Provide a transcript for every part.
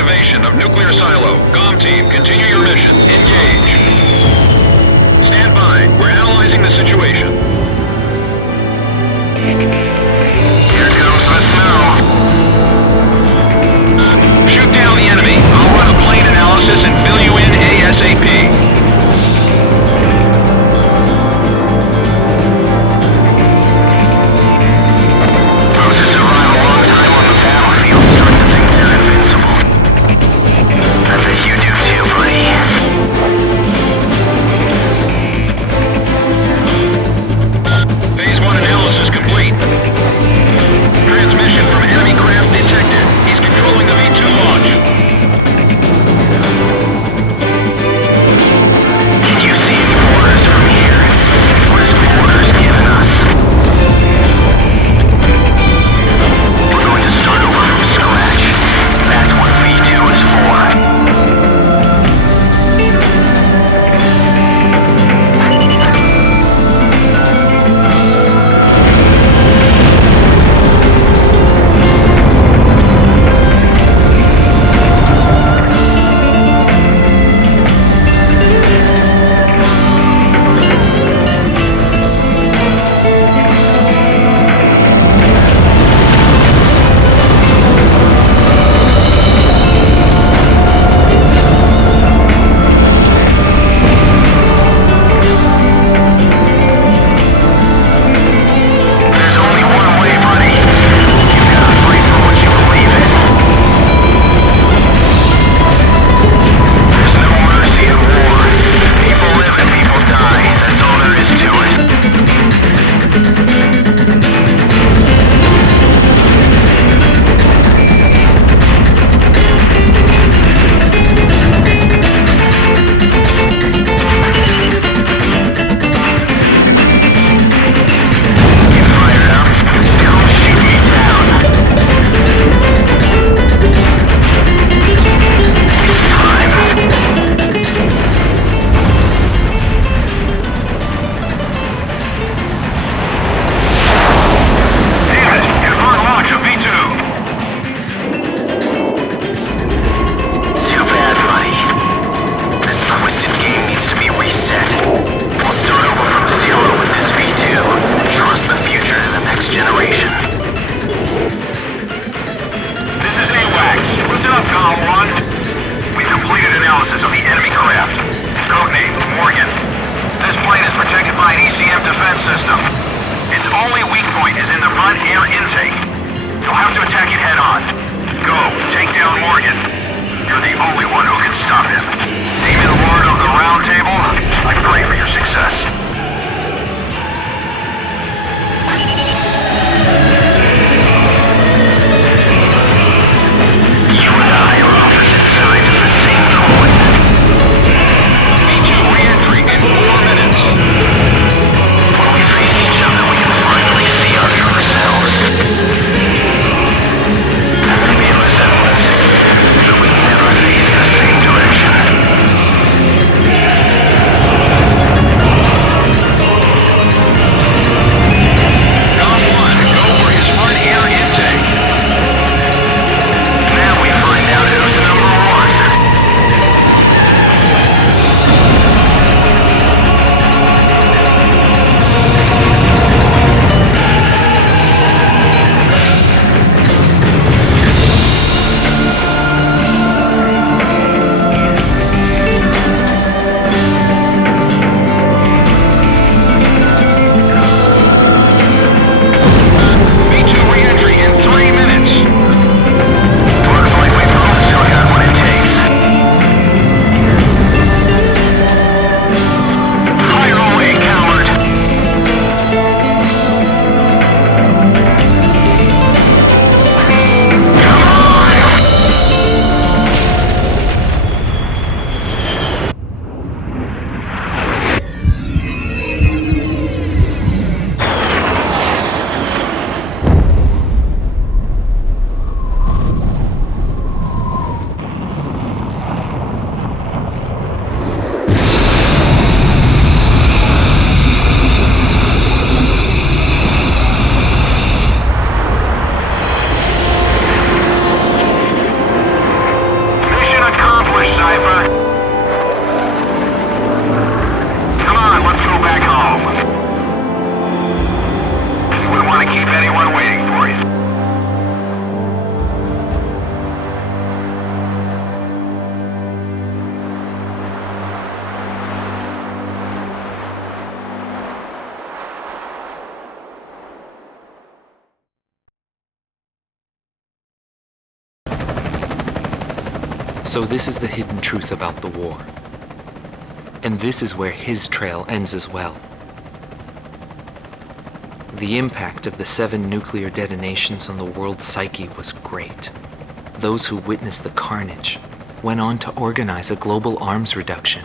Activation of nuclear silo. COM team, continue your mission. Engage. Stand by. We're analyzing the situation. Here comes the snow. Shoot down the enemy. I'll run a plane analysis and fill you in ASAP. Phase 1 analysis complete. So this is the hidden truth about the war. And this is where his trail ends as well. The impact of the 7 nuclear detonations on the world's psyche was great. Those who witnessed the carnage went on to organize a global arms reduction.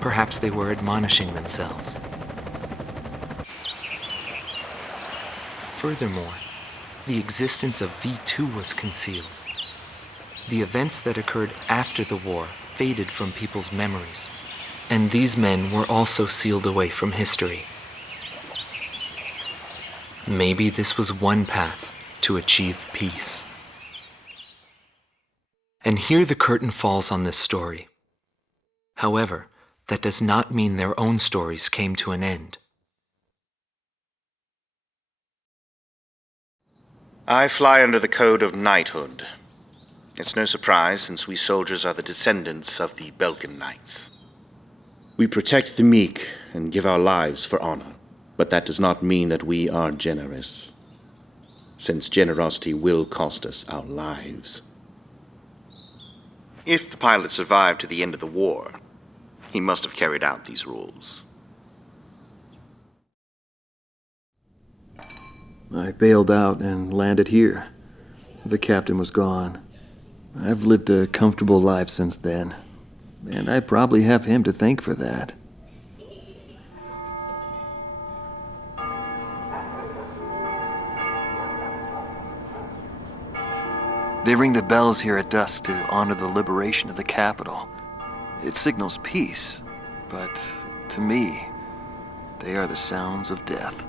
Perhaps they were admonishing themselves. Furthermore, the existence of V2 was concealed. The events that occurred after the war faded from people's memories, and these men were also sealed away from history. Maybe this was one path to achieve peace. And here the curtain falls on this story. However, that does not mean their own stories came to an end. I fly under the code of knighthood. It's no surprise, since we soldiers are the descendants of the Belkan knights. We protect the meek and give our lives for honor, but that does not mean that we are generous, since generosity will cost us our lives. If the pilot survived to the end of the war, he must have carried out these rules. I bailed out and landed here. The captain was gone. I've lived a comfortable life since then, and I probably have him to thank for that. They ring the bells here at dusk to honor the liberation of the capital. It signals peace, but to me, they are the sounds of death.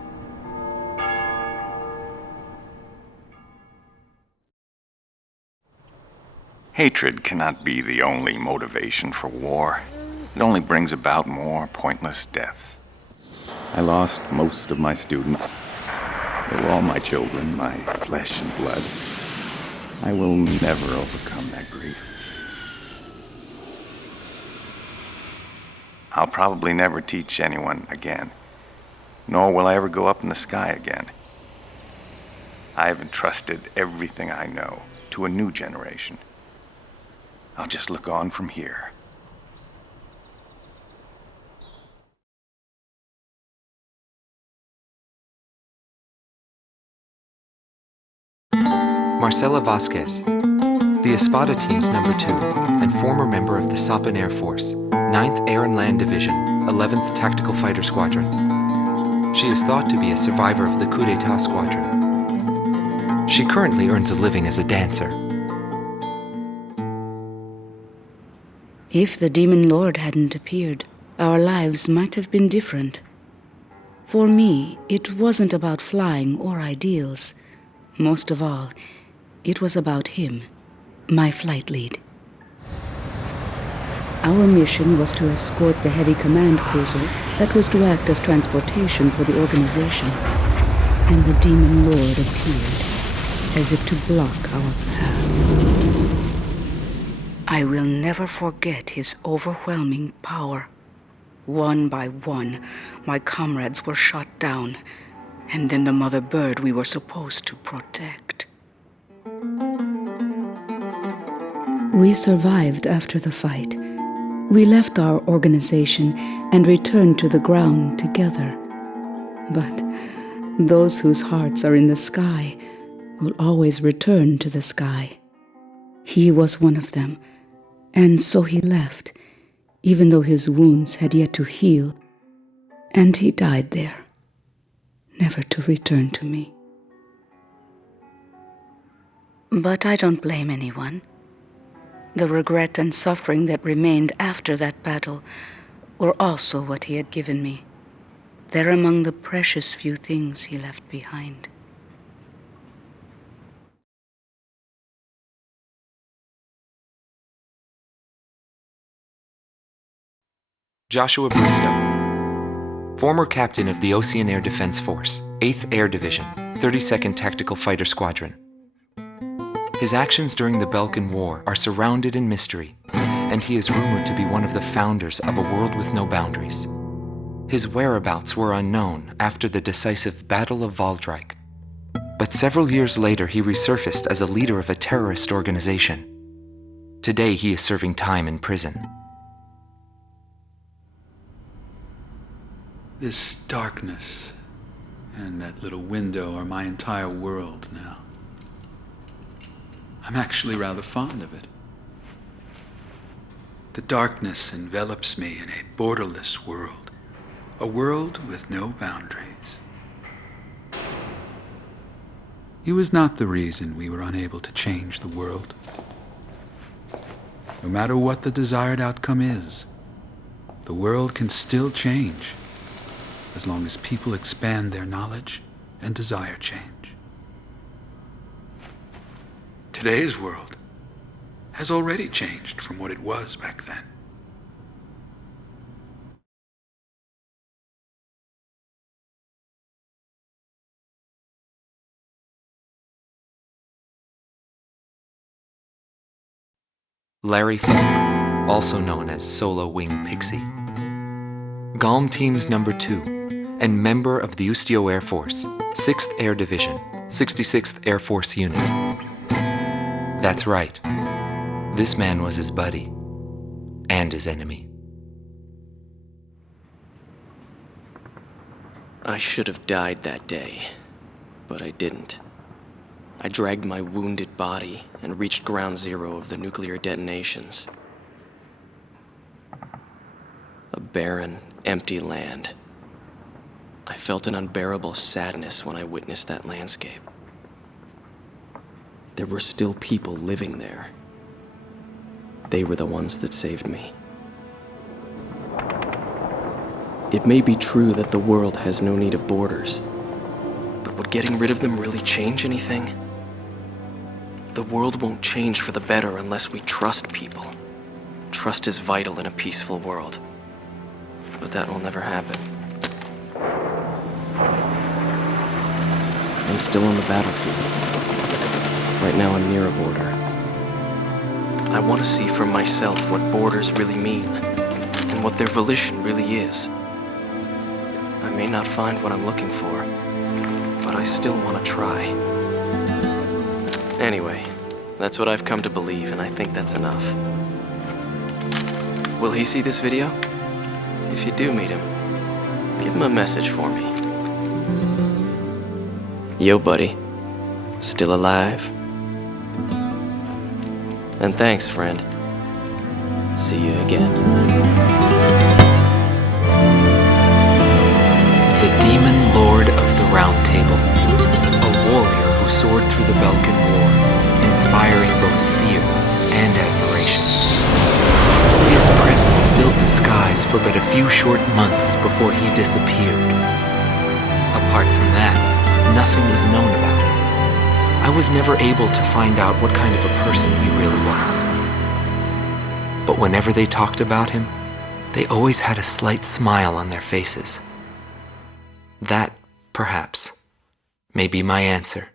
Hatred cannot be the only motivation for war. It only brings about more pointless deaths. I lost most of my students. They were all my children, my flesh and blood. I will never overcome that grief. I'll probably never teach anyone again, nor will I ever go up in the sky again. I have entrusted everything I know to a new generation. I'll just look on from here. Marcela Vasquez, the Espada team's number 2 and former member of the Sapan Air Force, 9th Air and Land Division, 11th Tactical Fighter Squadron. She is thought to be a survivor of the Coup d'etat squadron. She currently earns a living as a dancer. If the Demon Lord hadn't appeared, our lives might have been different. For me, it wasn't about flying or ideals. Most of all, it was about him, my flight lead. Our mission was to escort the heavy command cruiser that was to act as transportation for the organization. And the Demon Lord appeared, as if to block our path. I will never forget his overwhelming power. One by one, my comrades were shot down, and then the mother bird we were supposed to protect. We survived after the fight. We left our organization and returned to the ground together. But those whose hearts are in the sky will always return to the sky. He was one of them. And so he left, even though his wounds had yet to heal, and he died there, never to return to me. But I don't blame anyone. The regret and suffering that remained after that battle were also what he had given me. They're among the precious few things he left behind. Joshua Bristow, former captain of the Ocean Air Defense Force, 8th Air Division, 32nd Tactical Fighter Squadron. His actions during the Belkan War are surrounded in mystery, and he is rumored to be one of the founders of a world with no boundaries. His whereabouts were unknown after the decisive Battle of Valdreich, but several years later he resurfaced as a leader of a terrorist organization. Today he is serving time in prison. This darkness and that little window are my entire world now. I'm actually rather fond of it. The darkness envelops me in a borderless world, a world with no boundaries. He was not the reason we were unable to change the world. No matter what the desired outcome is, the world can still change as long as people expand their knowledge and desire change. Today's world has already changed from what it was back then. Larry Falk, also known as Solo Wing Pixie. GALM Team's number 2, and member of the Ustio Air Force, 6th Air Division, 66th Air Force Unit. That's right. This man was his buddy, and his enemy. I should have died that day, but I didn't. I dragged my wounded body and reached ground zero of the nuclear detonations. A barren, empty land. I felt an unbearable sadness when I witnessed that landscape. There were still people living there. They were the ones that saved me. It may be true that the world has no need of borders, but would getting rid of them really change anything? The world won't change for the better unless we trust people. Trust is vital in a peaceful world, but that will never happen. I'm still on the battlefield. Right now I'm near a border. I want to see for myself what borders really mean, and what their volition really is. I may not find what I'm looking for, but I still want to try. Anyway, that's what I've come to believe, and I think that's enough. Will he see this video? If you do meet him, give him a message for me. Yo, buddy. Still alive? And thanks, friend. See you again. The Demon Lord of the Round Table. A warrior who soared through the Belkan War, inspiring both fear and admiration. His presence filled the skies for but a few short months before he disappeared. Apart from that, nothing is known about him. I was never able to find out what kind of a person he really was. But whenever they talked about him, they always had a slight smile on their faces. That, perhaps, may be my answer.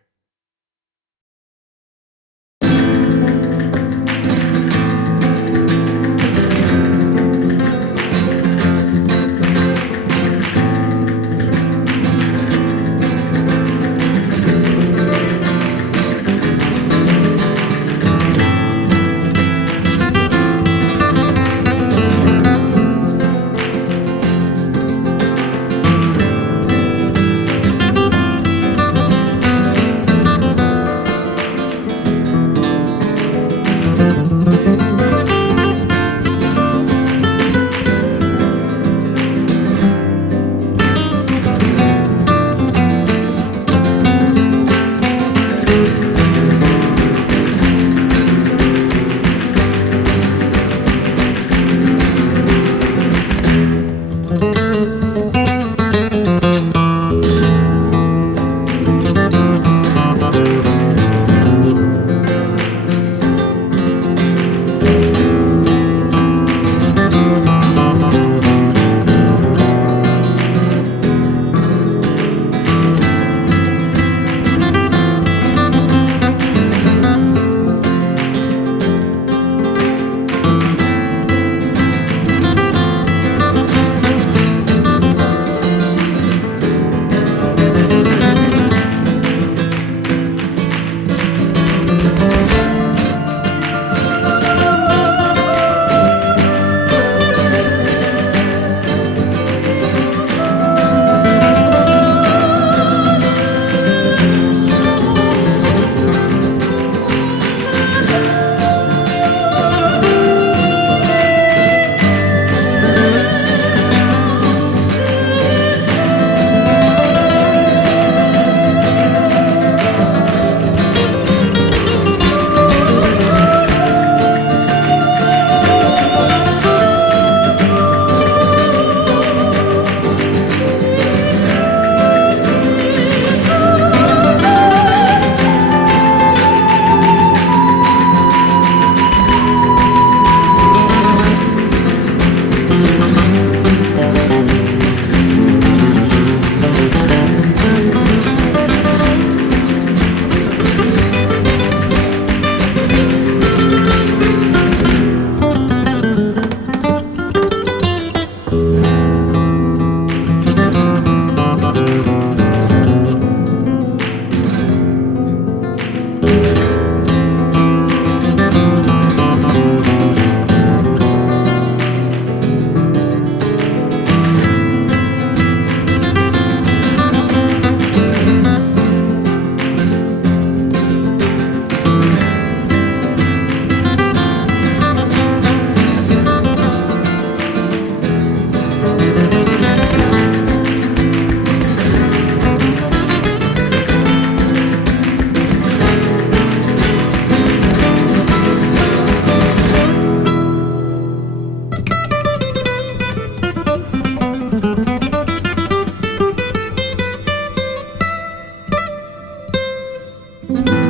you.